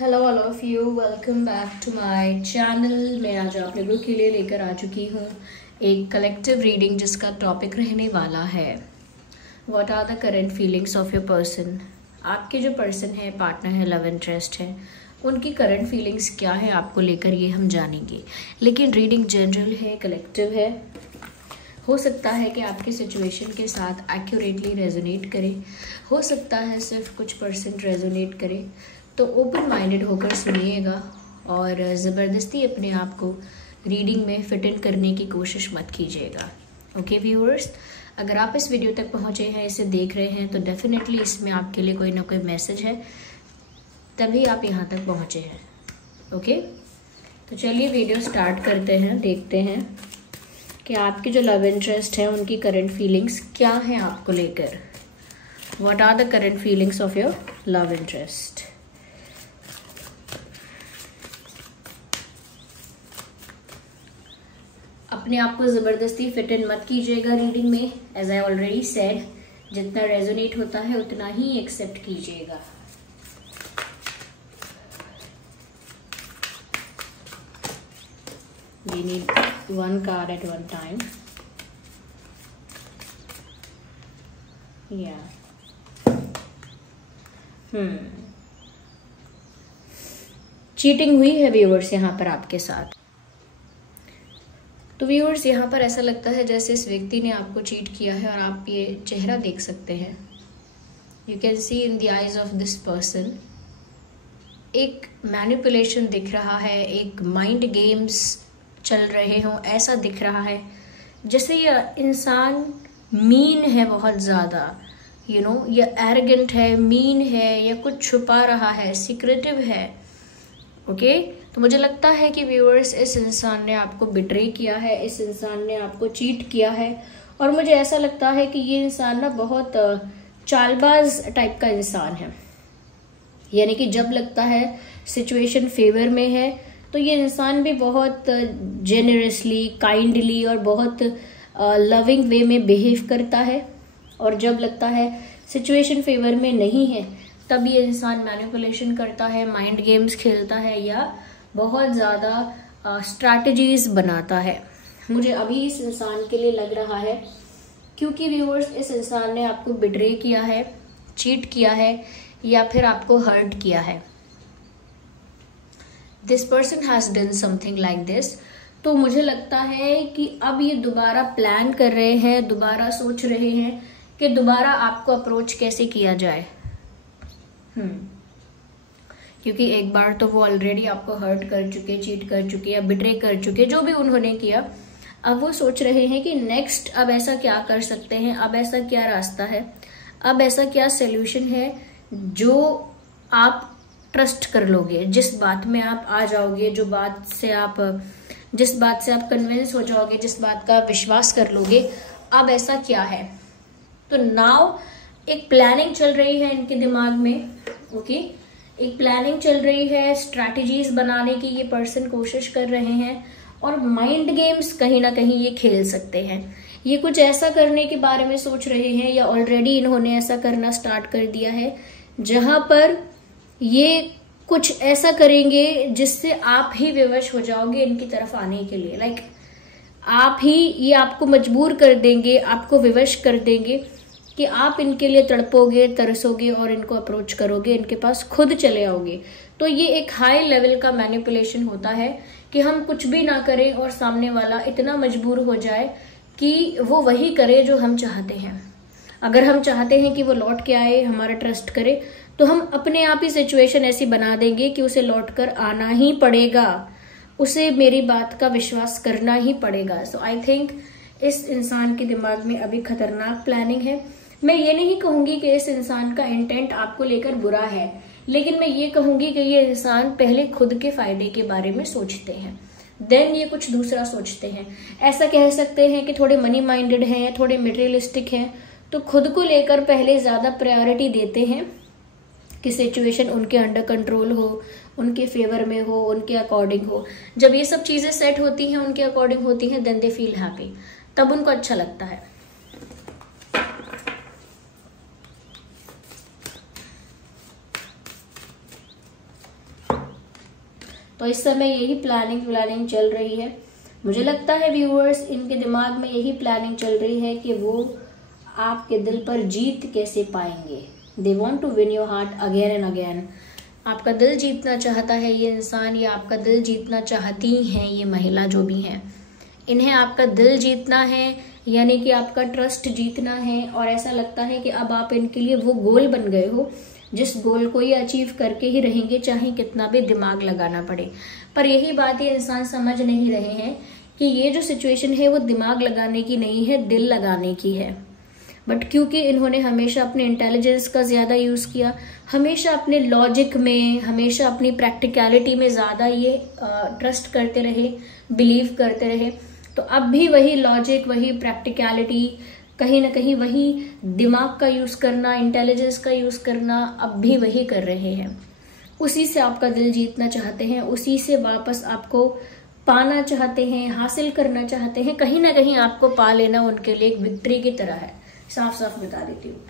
Hello all of you, welcome back to my channel. मैं आज आप लोगों के लिए लेकर आ चुकी हूँ एक कलेक्टिव रीडिंग जिसका टॉपिक रहने वाला है what are the current feelings of your person. आपके जो पर्सन है, पार्टनर है, लव इंटरेस्ट है, उनकी करंट फीलिंग्स क्या है आपको लेकर, ये हम जानेंगे। लेकिन रीडिंग जनरल है, कलेक्टिव है। हो सकता है कि आपकी सिचुएशन के साथ एक्यूरेटली रेजोनेट करे, हो सकता है सिर्फ कुछ परसेंट रेजोनेट करे। तो ओपन माइंडेड होकर सुनिएगा और ज़बरदस्ती अपने आप को रीडिंग में फिट इन करने की कोशिश मत कीजिएगा। ओके व्यूअर्स, अगर आप इस वीडियो तक पहुंचे हैं, इसे देख रहे हैं, तो डेफिनेटली इसमें आपके लिए कोई ना कोई मैसेज है, तभी आप यहाँ तक पहुँचे हैं। ओके, तो चलिए वीडियो स्टार्ट करते हैं। देखते हैं कि आपके जो लव इंटरेस्ट हैं उनकी करंट फीलिंग्स क्या हैं आपको लेकर। What are the current feelings of your love interest. अपने आप को ज़बरदस्ती फिट इन मत कीजिएगा रीडिंग में। एज आई ऑलरेडी सेड, जितना रेजोनेट होता है उतना ही एक्सेप्ट कीजिएगा। We need one card at one time. Yeah. Cheating हुई है व्यूअर्स यहाँ पर आपके साथ। तो व्यूअर्स यहाँ पर ऐसा लगता है जैसे इस व्यक्ति ने आपको चीट किया है, और आप ये चेहरा देख सकते हैं। You can see in the eyes of this person एक मैनिपुलेशन दिख रहा है, एक माइंड गेम्स चल रहे हों ऐसा दिख रहा है। जैसे ये इंसान मीन है बहुत ज़्यादा, यू नो, या एरोगेंट है, मीन है, या कुछ छुपा रहा है, सीक्रेटिव है। ओके, तो मुझे लगता है कि व्यूअर्स इस इंसान ने आपको बिट्रे किया है, इस इंसान ने आपको चीट किया है। और मुझे ऐसा लगता है कि ये इंसान ना बहुत चालबाज टाइप का इंसान है। यानी कि जब लगता है सिचुएशन फेवर में है तो ये इंसान भी बहुत जेनरसली, काइंडली और बहुत लविंग वे में बिहेव करता है। और जब लगता है सिचुएशन फेवर में नहीं है तब ये इंसान मैनिपुलेशन करता है, माइंड गेम्स खेलता है, या बहुत ज़्यादा स्ट्रैटेजीज बनाता है। मुझे अभी इस इंसान के लिए लग रहा है, क्योंकि व्यूअर्स इस इंसान ने आपको बिट्रे किया है, चीट किया है, या फिर आपको हर्ट किया है। This person has done something like this. तो मुझे लगता है कि अब ये दोबारा प्लान कर रहे हैं, दोबारा सोच रहे हैं कि दोबारा आपको अप्रोच कैसे किया जाए। क्योंकि एक बार तो वो ऑलरेडी आपको हर्ट कर चुके, चीट कर चुके, या बिट्रे कर चुके, जो भी उन्होंने किया। अब वो सोच रहे हैं कि नेक्स्ट अब ऐसा क्या कर सकते हैं, अब ऐसा क्या रास्ता है, अब ऐसा क्या सोल्यूशन है जो आप ट्रस्ट कर लोगे, जिस बात में आप आ जाओगे, जिस बात से आप कन्विंस हो जाओगे, जिस बात का विश्वास कर लोगे। अब ऐसा क्या है। तो नाउ एक प्लानिंग चल रही है इनके दिमाग में। ओके, एक प्लानिंग चल रही है, स्ट्रैटेजीज बनाने की ये पर्सन कोशिश कर रहे हैं, और माइंड गेम्स कहीं ना कहीं ये खेल सकते हैं। ये कुछ ऐसा करने के बारे में सोच रहे हैं, या ऑलरेडी इन्होंने ऐसा करना स्टार्ट कर दिया है, जहां पर ये कुछ ऐसा करेंगे जिससे आप ही विवश हो जाओगे इनकी तरफ आने के लिए। लाइक आप ही, ये आपको मजबूर कर देंगे, आपको विवश कर देंगे कि आप इनके लिए तड़पोगे, तरसोगे और इनको अप्रोच करोगे, इनके पास खुद चले आओगे। तो ये एक हाई लेवल का मैनिपुलेशन होता है कि हम कुछ भी ना करें और सामने वाला इतना मजबूर हो जाए कि वो वही करे जो हम चाहते हैं। अगर हम चाहते हैं कि वो लौट के आए, हमारा ट्रस्ट करे, तो हम अपने आप ही सिचुएशन ऐसी बना देंगे कि उसे लौट कर आना ही पड़ेगा, उसे मेरी बात का विश्वास करना ही पड़ेगा। सो आई थिंक इस इंसान के दिमाग में अभी खतरनाक प्लानिंग है। मैं ये नहीं कहूंगी कि इस इंसान का इंटेंट आपको लेकर बुरा है, लेकिन मैं ये कहूंगी कि ये इंसान पहले खुद के फायदे के बारे में सोचते हैं, देन ये कुछ दूसरा सोचते हैं। ऐसा कह सकते हैं कि थोड़े मनी माइंडेड हैं, थोड़े मटेरियलिस्टिक हैं, तो खुद को लेकर पहले ज्यादा प्रायोरिटी देते हैं कि सिचुएशन उनके अंडर कंट्रोल हो, उनके फेवर में हो, उनके अकॉर्डिंग हो। जब ये सब चीजें सेट होती हैं, उनके अकॉर्डिंग होती हैं, देन दे फील हैप्पी, तब उनको अच्छा लगता है। तो इस समय यही प्लानिंग चल रही है। मुझे लगता है व्यूअर्स, इनके दिमाग में यही प्लानिंग चल रही है कि वो आपके दिल पर जीत कैसे पाएंगे। They want to win your heart again and again. आपका दिल जीतना चाहता है ये इंसान, या आपका दिल जीतना चाहती हैं ये महिला जो भी हैं। इन्हें आपका दिल जीतना है, यानी कि आपका ट्रस्ट जीतना है, और ऐसा लगता है कि अब आप इनके लिए वो गोल बन गए हो जिस गोल को ये अचीव करके ही रहेंगे, चाहे कितना भी दिमाग लगाना पड़े। पर यही बात ये इंसान समझ नहीं रहे हैं कि ये जो सिचुएशन है वो दिमाग लगाने की नहीं है, दिल लगाने की है। बट क्योंकि इन्होंने हमेशा अपने इंटेलिजेंस का ज़्यादा यूज़ किया, हमेशा अपने लॉजिक में, हमेशा अपनी प्रैक्टिकलिटी में ज़्यादा ये ट्रस्ट करते रहे, बिलीव करते रहे, तो अब भी वही लॉजिक, वही प्रैक्टिकलिटी, कहीं ना कहीं वही दिमाग का यूज़ करना, इंटेलिजेंस का यूज़ करना अब भी वही कर रहे हैं। उसी से आपका दिल जीतना चाहते हैं, उसी से वापस आपको पाना चाहते हैं, हासिल करना चाहते हैं। कहीं ना कहीं आपको पा लेना उनके लिए एक विक्ट्री की तरह है। साफ साफ बता देती हूँ,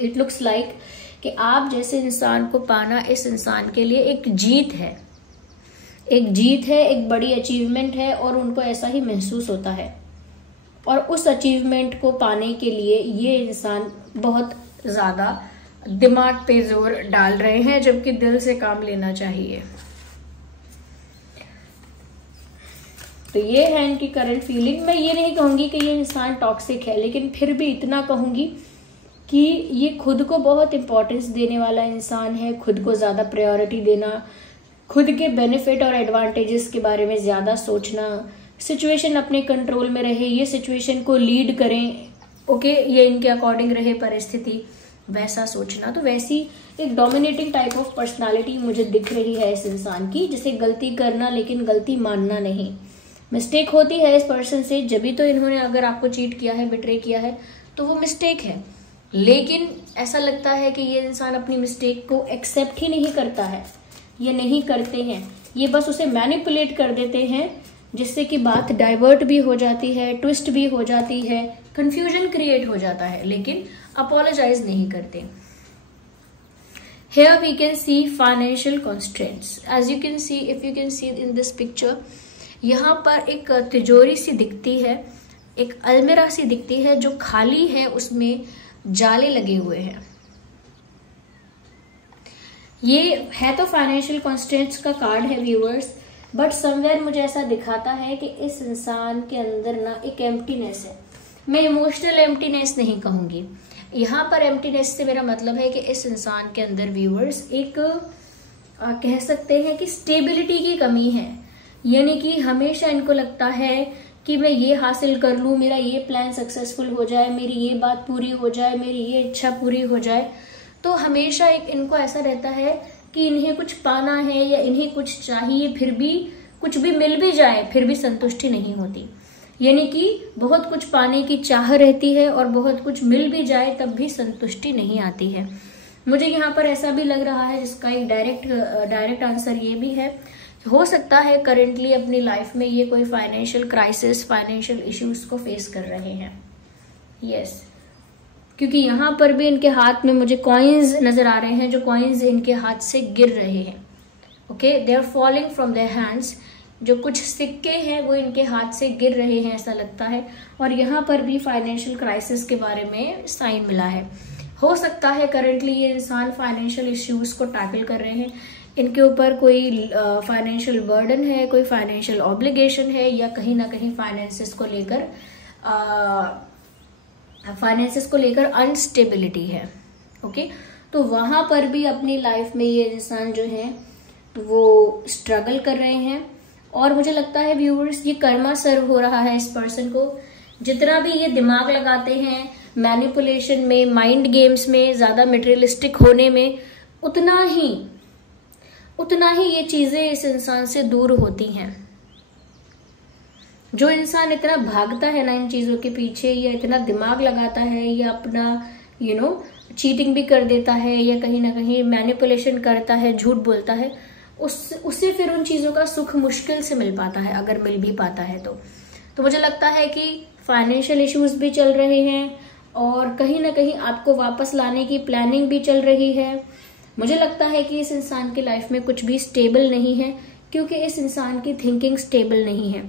इट लुक्स लाइक कि आप जैसे इंसान को पाना इस इंसान के लिए एक जीत है, एक जीत है, एक बड़ी अचीवमेंट है, और उनको ऐसा ही महसूस होता है। और उस अचीवमेंट को पाने के लिए ये इंसान बहुत ज़्यादा दिमाग पे जोर डाल रहे हैं, जबकि दिल से काम लेना चाहिए। तो ये है इनकी करंट फीलिंग। मैं ये नहीं कहूंगी कि ये इंसान टॉक्सिक है, लेकिन फिर भी इतना कहूंगी कि ये खुद को बहुत इंपॉर्टेंस देने वाला इंसान है। खुद को ज़्यादा प्रायोरिटी देना, खुद के बेनिफिट और एडवांटेजेस के बारे में ज़्यादा सोचना, सिचुएशन अपने कंट्रोल में रहे, ये सिचुएशन को लीड करें, ओके, ये इनके अकॉर्डिंग रहे परिस्थिति, वैसा सोचना। तो वैसी एक डोमिनेटिंग टाइप ऑफ पर्सनालिटी मुझे दिख रही है इस इंसान की, जिसे गलती करना लेकिन गलती मानना नहीं। मिस्टेक होती है इस पर्सन से, जब भी तो इन्होंने अगर आपको चीट किया है, बिट्रे किया है, तो वो मिस्टेक है। लेकिन ऐसा लगता है कि ये इंसान अपनी मिस्टेक को एक्सेप्ट ही नहीं करता है, ये नहीं करते हैं, ये बस उसे मैनिपुलेट कर देते हैं, जिससे कि बात डाइवर्ट भी हो जाती है, ट्विस्ट भी हो जाती है, कंफ्यूजन क्रिएट हो जाता है, लेकिन अपोलोजाइज नहीं करते। Here we can see financial constraints. As you can see, if you can see in this picture, यहाँ पर एक तिजोरी सी दिखती है, एक अलमीरा सी दिखती है जो खाली है, उसमें जाले लगे हुए हैं। ये है तो फाइनेंशियल कॉन्स्टेंट्स का कार्ड है व्यूअर्स, बट समवेयर मुझे ऐसा दिखाता है कि इस इंसान के अंदर ना एक एम्प्टीनेस है। मैं इमोशनल एम्प्टीनेस नहीं कहूंगी, यहाँ पर एम्प्टीनेस से मेरा मतलब है कि इस इंसान के अंदर व्यूअर्स एक कह सकते हैं कि स्टेबिलिटी की कमी है। यानी कि हमेशा इनको लगता है कि मैं ये हासिल कर लूँ, मेरा ये प्लान सक्सेसफुल हो जाए, मेरी ये बात पूरी हो जाए, मेरी ये इच्छा पूरी हो जाए। तो हमेशा एक इनको ऐसा रहता है कि इन्हें कुछ पाना है या इन्हें कुछ चाहिए, फिर भी कुछ भी मिल भी जाए फिर भी संतुष्टि नहीं होती। यानी कि बहुत कुछ पाने की चाह रहती है और बहुत कुछ मिल भी जाए तब भी संतुष्टि नहीं आती है। मुझे यहाँ पर ऐसा भी लग रहा है, जिसका एक डायरेक्ट आंसर ये भी है, हो सकता है करेंटली अपनी लाइफ में ये कोई फाइनेंशियल क्राइसिस, फाइनेंशियल इश्यूज को फेस कर रहे हैं। यस, क्योंकि यहाँ पर भी इनके हाथ में मुझे कॉइन्स नजर आ रहे हैं, जो कॉइन्स इनके हाथ से गिर रहे हैं। Okay, they are falling from their hands. जो कुछ सिक्के हैं वो इनके हाथ से गिर रहे हैं ऐसा लगता है। और यहाँ पर भी फाइनेंशियल क्राइसिस के बारे में साइन मिला है। हो सकता है करेंटली ये इंसान फाइनेंशियल इश्यूज को टैकल कर रहे हैं, इनके ऊपर कोई फाइनेंशियल बर्डन है, कोई फाइनेंशियल ऑब्लिगेशन है, या कहीं ना कहीं फाइनेंसेस को लेकर अनस्टेबिलिटी है। ओके, तो वहां पर भी अपनी लाइफ में ये इंसान जो है वो स्ट्रगल कर रहे हैं। और मुझे लगता है व्यूअर्स, ये कर्मा सर्व हो रहा है इस पर्सन को। जितना भी ये दिमाग लगाते हैं मैनिपुलेशन में, माइंड गेम्स में, ज्यादा मटेरियलिस्टिक होने में, उतना ही ये चीजें इस इंसान से दूर होती हैं। जो इंसान इतना भागता है ना इन चीजों के पीछे, या इतना दिमाग लगाता है, या अपना चीटिंग भी कर देता है, या कहीं ना कहीं मैनिपुलेशन करता है, झूठ बोलता है, उससे फिर उन चीजों का सुख मुश्किल से मिल पाता है, अगर मिल भी पाता है तो मुझे लगता है कि फाइनेंशियल इश्यूज भी चल रहे हैं और कहीं ना कहीं आपको वापस लाने की प्लानिंग भी चल रही है। मुझे लगता है कि इस इंसान की लाइफ में कुछ भी स्टेबल नहीं है, क्योंकि इस इंसान की थिंकिंग स्टेबल नहीं है।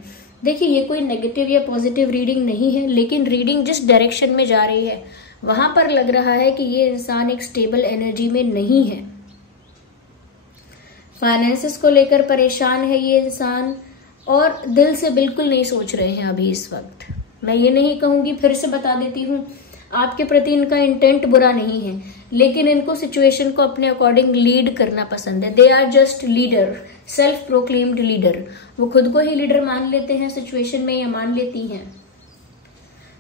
देखिए, ये कोई नेगेटिव या पॉजिटिव रीडिंग नहीं है, लेकिन रीडिंग जिस डायरेक्शन में जा रही है वहां पर लग रहा है कि ये इंसान एक स्टेबल एनर्जी में नहीं है। फाइनेंसेस को लेकर परेशान है ये इंसान, और दिल से बिल्कुल नहीं सोच रहे हैं अभी इस वक्त। मैं ये नहीं कहूंगी, फिर से बता देती हूँ, आपके प्रति इनका इंटेंट बुरा नहीं है, लेकिन इनको सिचुएशन को अपने अकॉर्डिंग लीड करना पसंद है। They are just leader, self proclaimed leader. वो खुद को ही लीडर मान लेते हैं सिचुएशन में, या मान लेती हैं।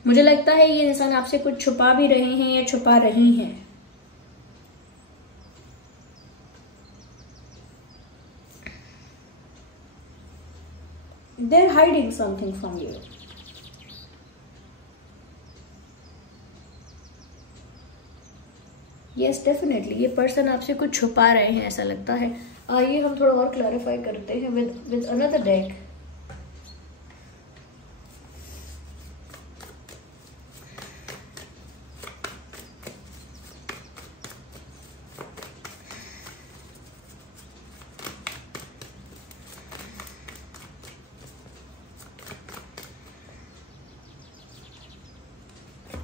मुझे लगता है ये इंसान आपसे कुछ छुपा भी रहे हैं या छुपा रही हैं। They're hiding something from you. Yes, definitely ये पर्सन आपसे कुछ छुपा रहे हैं ऐसा लगता है। आइए हम थोड़ा और क्लैरिफाई करते हैं with another deck.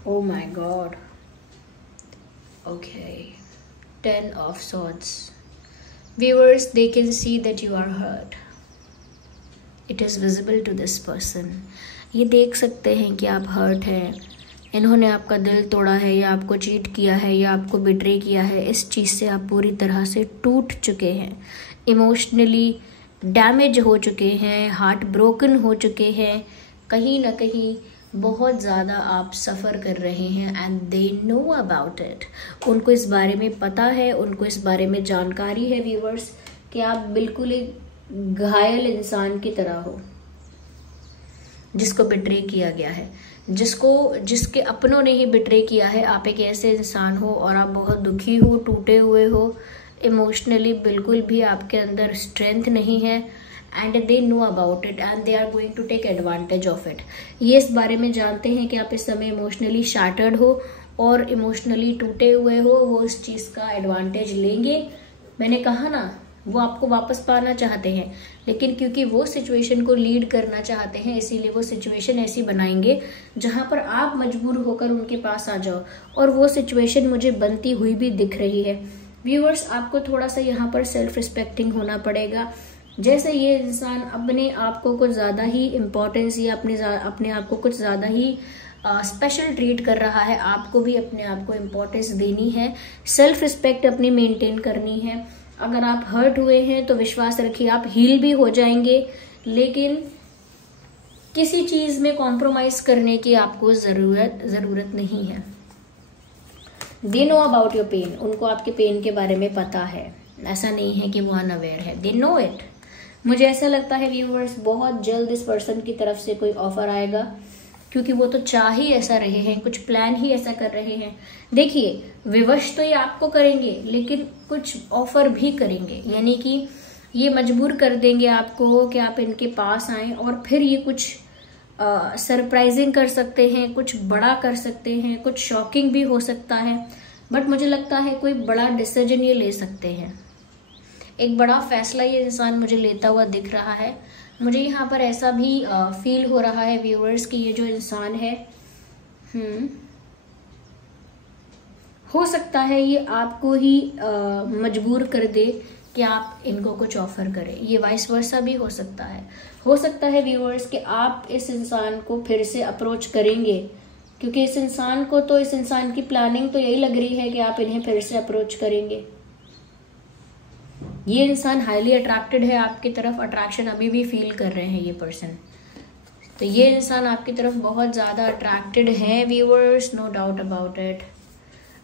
Oh my God. Okay. 10 of Swords. Viewers, they can see that you are hurt. It is visible to this person. ये देख सकते हैं कि आप हर्ट हैं। इन्होंने आपका दिल तोड़ा है, या आपको चीट किया है, या आपको बिट्रे किया है। इस चीज़ से आप पूरी तरह से टूट चुके हैं, इमोशनली डैमेज हो चुके हैं, हार्ट ब्रोकन हो चुके हैं। कहीं ना कहीं बहुत ज़्यादा आप सफ़र कर रहे हैं, and they know about it. उनको इस बारे में पता है, उनको इस बारे में जानकारी है व्यूवर्स, कि आप बिल्कुल एक घायल इंसान की तरह हो, जिसको बिट्रे किया गया है, जिसके अपनों ने ही बिट्रे किया है। आप एक ऐसे इंसान हो और आप बहुत दुखी हो, टूटे हुए हो, इमोशनली बिल्कुल भी आपके अंदर स्ट्रेंथ नहीं है, and they know about it and they are going to take advantage of it. ये इस बारे में जानते हैं कि आप इस समय इमोशनली शैटर्ड हो और इमोशनली टूटे हुए हो। वो इस चीज़ का एडवांटेज लेंगे। मैंने कहा ना, वो आपको वापस पाना चाहते हैं, लेकिन क्योंकि वो सिचुएशन को लीड करना चाहते हैं, इसीलिए वो सिचुएशन ऐसी बनाएंगे जहां पर आप मजबूर होकर उनके पास आ जाओ, और वो सिचुएशन मुझे बनती हुई भी दिख रही है। व्यूअर्स, आपको थोड़ा सा यहाँ पर सेल्फ रिस्पेक्टिंग होना पड़ेगा। जैसे ये इंसान अपने आप को कुछ ज़्यादा ही इम्पोर्टेंस या अपने आप को कुछ ज़्यादा ही स्पेशल ट्रीट कर रहा है, आपको भी अपने आप को इम्पोर्टेंस देनी है, सेल्फ रिस्पेक्ट अपनी मेंटेन करनी है। अगर आप हर्ट हुए हैं तो विश्वास रखिए आप हील भी हो जाएंगे, लेकिन किसी चीज़ में कॉम्प्रोमाइज करने की आपको ज़रूरत नहीं है। They know about your pain. उनको आपके पेन के बारे में पता है, ऐसा नहीं है कि वो अनअवेयर है, दे नो इट। मुझे ऐसा लगता है व्यूअर्स, बहुत जल्द इस पर्सन की तरफ से कोई ऑफर आएगा, क्योंकि वो तो चाह ही ऐसा रहे हैं, कुछ प्लान ही ऐसा कर रहे हैं। देखिए, विवश तो ये आपको करेंगे, लेकिन कुछ ऑफर भी करेंगे, यानी कि ये मजबूर कर देंगे आपको कि आप इनके पास आएं, और फिर ये कुछ सरप्राइजिंग कर सकते हैं, कुछ बड़ा कर सकते हैं, कुछ शॉकिंग भी हो सकता है। बट मुझे लगता है कोई बड़ा डिसीजन ये ले सकते हैं, एक बड़ा फैसला ये इंसान मुझे लेता हुआ दिख रहा है। मुझे यहाँ पर ऐसा भी फील हो रहा है व्यूअर्स कि ये जो इंसान है, हो सकता है ये आपको ही मजबूर कर दे कि आप इनको कुछ ऑफर करें। ये वाइस वर्सा भी हो सकता है। हो सकता है व्यूअर्स कि आप इस इंसान को फिर से अप्रोच करेंगे, क्योंकि इस इंसान की प्लानिंग तो यही लग रही है कि आप इन्हें फिर से अप्रोच करेंगे। ये इंसान हाईली अट्रैक्टेड है आपकी तरफ, अट्रैक्शन अभी भी फील कर रहे हैं ये पर्सन। तो ये इंसान आपकी तरफ बहुत ज़्यादा अट्रैक्टेड है viewers, no doubt about it,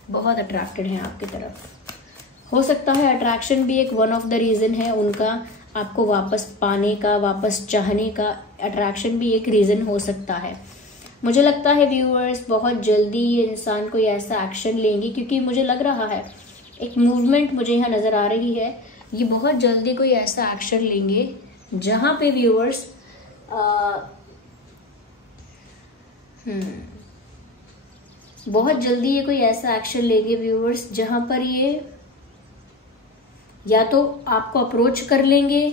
बहुत अट्रैक्टेड हैं आपकी तरफ। हो सकता है अट्रैक्शन भी एक वन ऑफ द रीज़न है उनका आपको वापस पाने का, वापस चाहने का। अट्रैक्शन भी एक रीज़न हो सकता है। मुझे लगता है व्यूअर्स, बहुत जल्दी ये इंसान कोई ऐसा एक्शन लेंगे, क्योंकि मुझे लग रहा है एक मूवमेंट मुझे यहाँ नज़र आ रही है। ये बहुत जल्दी कोई ऐसा एक्शन लेंगे जहाँ पे व्यूअर्स बहुत जल्दी ये कोई ऐसा एक्शन लेंगे व्यूअर्स जहाँ पर ये या तो आपको अप्रोच कर लेंगे,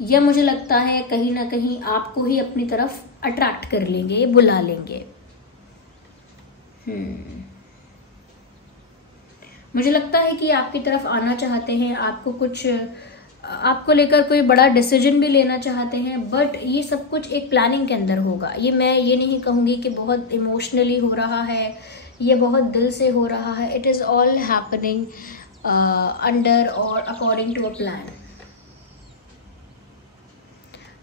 या मुझे लगता है कहीं ना कहीं आपको ही अपनी तरफ अट्रैक्ट कर लेंगे, बुला लेंगे। मुझे लगता है कि आपकी तरफ आना चाहते हैं, आपको लेकर कोई बड़ा डिसीजन भी लेना चाहते हैं, बट ये सब कुछ एक प्लानिंग के अंदर होगा। मैं ये नहीं कहूंगी कि बहुत इमोशनली हो रहा है, ये बहुत दिल से हो रहा है। It is all happening under और अकॉर्डिंग टू अ प्लान।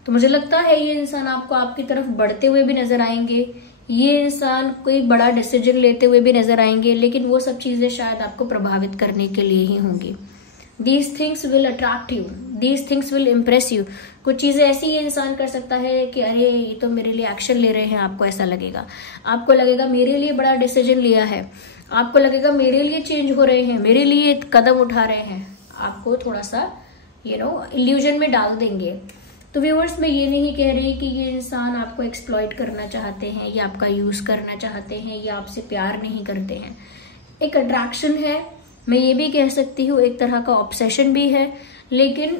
तो मुझे लगता है ये इंसान आपको आपकी तरफ बढ़ते हुए भी नजर आएंगे, ये इंसान कोई बड़ा डिसीजन लेते हुए भी नजर आएंगे, लेकिन वो सब चीजें शायद आपको प्रभावित करने के लिए ही होंगी। These things will attract you, these things will impress you। कुछ चीजें ऐसी ये इंसान कर सकता है कि अरे ये तो मेरे लिए एक्शन ले रहे हैं, आपको ऐसा लगेगा, आपको लगेगा मेरे लिए बड़ा डिसीजन लिया है, आपको लगेगा मेरे लिए चेंज हो रहे हैं, मेरे लिए कदम उठा रहे हैं, आपको थोड़ा सा इल्यूजन में डाल देंगे। तो व्यूअर्स, मैं ये नहीं कह रही कि ये इंसान आपको एक्सप्लॉइट करना चाहते हैं या आपका यूज करना चाहते हैं या आपसे प्यार नहीं करते हैं। एक अट्रैक्शन है, मैं ये भी कह सकती हूँ एक तरह का ऑब्सेशन भी है, लेकिन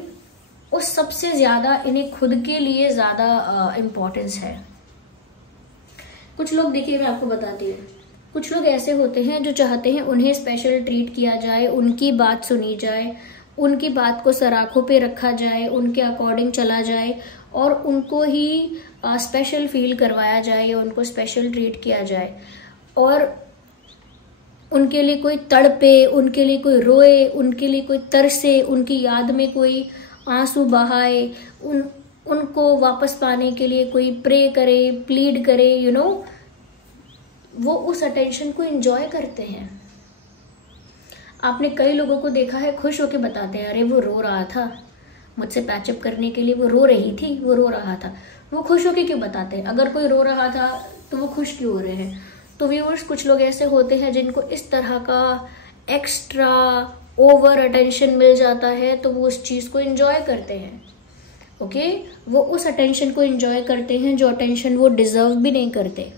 उस सबसे ज्यादा इन्हें खुद के लिए ज्यादा इम्पोर्टेंस है। कुछ लोग, देखिए मैं आपको बताती हूँ, कुछ लोग ऐसे होते हैं जो चाहते हैं उन्हें स्पेशल ट्रीट किया जाए, उनकी बात सुनी जाए, उनकी बात को सराखों पे रखा जाए, उनके अकॉर्डिंग चला जाए और उनको ही स्पेशल फील करवाया जाए या उनको स्पेशल ट्रीट किया जाए, और उनके लिए कोई तड़पे, उनके लिए कोई रोए, उनके लिए कोई तरसे, उनकी याद में कोई आंसू बहाए, उनको वापस पाने के लिए कोई प्रे करे, प्लीड करे, वो उस अटेंशन को एंजॉय करते हैं। आपने कई लोगों को देखा है खुश होके बताते हैं, अरे वो रो रहा था मुझसे पैचअप करने के लिए, वो रो रही थी, वो रो रहा था। वो खुश होके क्यों बताते हैं? अगर कोई रो रहा था तो वो खुश क्यों हो रहे हैं? तो व्यूअर्स, कुछ लोग ऐसे होते हैं जिनको इस तरह का एक्स्ट्रा ओवर अटेंशन मिल जाता है, तो वो उस चीज को एंजॉय करते हैं। ओके, वो उस अटेंशन को एंजॉय करते हैं जो अटेंशन वो डिजर्व भी नहीं करते।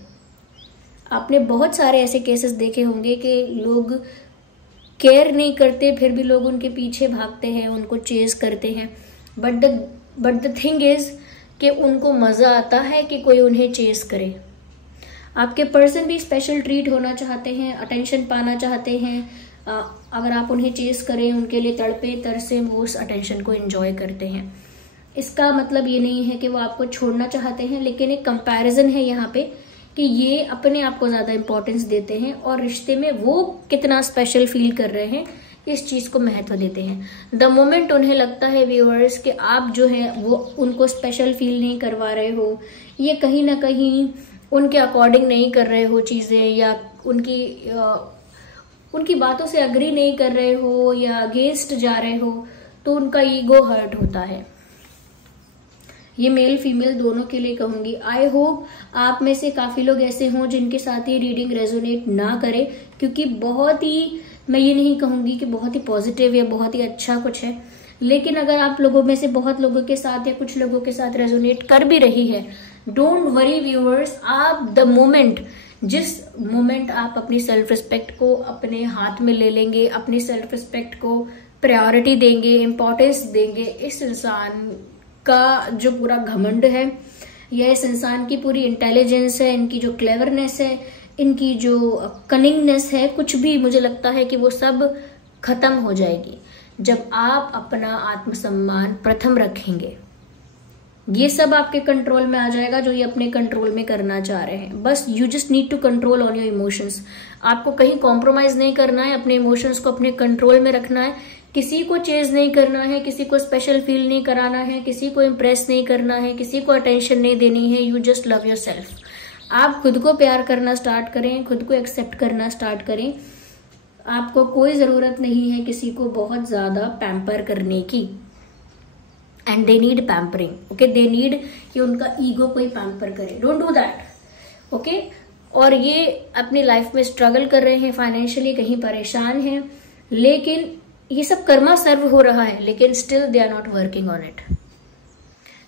आपने बहुत सारे ऐसे केसेस देखे होंगे कि लोग केयर नहीं करते, फिर भी लोग उनके पीछे भागते हैं, उनको चेज करते हैं, बट द थिंग इज कि उनको मजा आता है कि कोई उन्हें चेज करे। आपके पर्सन भी स्पेशल ट्रीट होना चाहते हैं, अटेंशन पाना चाहते हैं। अगर आप उन्हें चेस करें, उनके लिए तड़पे तरसे, वो उस अटेंशन को एंजॉय करते हैं। इसका मतलब ये नहीं है कि वो आपको छोड़ना चाहते हैं, लेकिन एक कंपैरिजन है यहाँ पे कि ये अपने आप को ज्यादा इंपॉर्टेंस देते हैं और रिश्ते में वो कितना स्पेशल फील कर रहे हैं इस चीज को महत्व देते हैं। द मोमेंट उन्हें लगता है व्यूअर्स कि आप जो है वो उनको स्पेशल फील नहीं करवा रहे हो, ये कहीं ना कहीं उनके अकॉर्डिंग नहीं कर रहे हो चीजें, या उनकी बातों से अग्री नहीं कर रहे हो या अगेंस्ट जा रहे हो, तो उनका ईगो हर्ट होता है। ये मेल फीमेल दोनों के लिए कहूंगी। आई होप आप में से काफी लोग ऐसे हों जिनके साथ ये रीडिंग रेजोनेट ना करे, क्योंकि बहुत ही, मैं ये नहीं कहूंगी कि बहुत ही पॉजिटिव या बहुत ही अच्छा कुछ है, लेकिन अगर आप लोगों में से बहुत लोगों के साथ या कुछ लोगों के साथ रेजोनेट कर भी रही है, डोंट वरी व्यूअर्स। आप जिस मोमेंट आप अपनी सेल्फ रिस्पेक्ट को अपने हाथ में ले लेंगे, अपनी सेल्फ रिस्पेक्ट को प्रायोरिटी देंगे, इंपॉर्टेंस देंगे, इस इंसान का जो पूरा घमंड है या इस इंसान की पूरी इंटेलिजेंस है, इनकी जो क्लेवरनेस है, इनकी जो कनिंगनेस है, कुछ भी, मुझे लगता है कि वो सब खत्म हो जाएगी जब आप अपना आत्मसम्मान प्रथम रखेंगे। ये सब आपके कंट्रोल में आ जाएगा जो ये अपने कंट्रोल में करना चाह रहे हैं। बस you just need to control on your emotions. आपको कहीं कॉम्प्रोमाइज नहीं करना है, अपने इमोशंस को अपने कंट्रोल में रखना है, किसी को चेज नहीं करना है, किसी को स्पेशल फील नहीं कराना है, किसी को इम्प्रेस नहीं करना है, किसी को अटेंशन नहीं देनी है। You just love your self. आप खुद को प्यार करना स्टार्ट करें, खुद को एक्सेप्ट करना स्टार्ट करें। आपको कोई जरूरत नहीं है किसी को बहुत ज्यादा पैम्पर करने की। And they need pampering, okay, they need कि उनका ईगो कोई पैम्पर करे। Don't do that, okay. और ये अपनी लाइफ में स्ट्रगल कर रहे हैं, फाइनेंशियली कहीं परेशान हैं, लेकिन ये सब कर्मा सर्व हो रहा है, लेकिन still they are not working on it.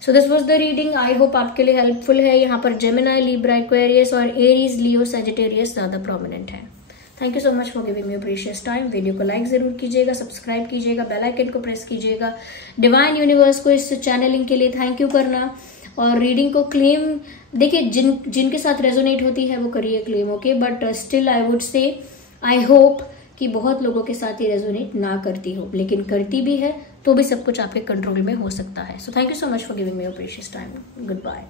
So this was the reading. I hope आपके लिए हेल्पफुल है। यहाँ पर जेमिनी, लिब्रा, एक्वेरियस और एरीज, लियो, सजिटेरियस ज्यादा प्रोमिनेंट है। Thank you so much for giving me your precious time. Video को like जरूर कीजिएगा, सब्सक्राइब कीजिएगा, बेल आइकन को प्रेस कीजिएगा। डिवाइन यूनिवर्स को इस चैनलिंग के लिए थैंक यू करना। और रीडिंग को क्लेम, देखिए जिनके साथ रेजोनेट होती है वो करिए claim, okay, but still I would say I hope कि बहुत लोगों के साथ ये रेजोनेट ना करती हो, लेकिन करती भी है तो भी सब कुछ आपके कंट्रोल में हो सकता है। So thank you so much for giving me your precious time. Good bye.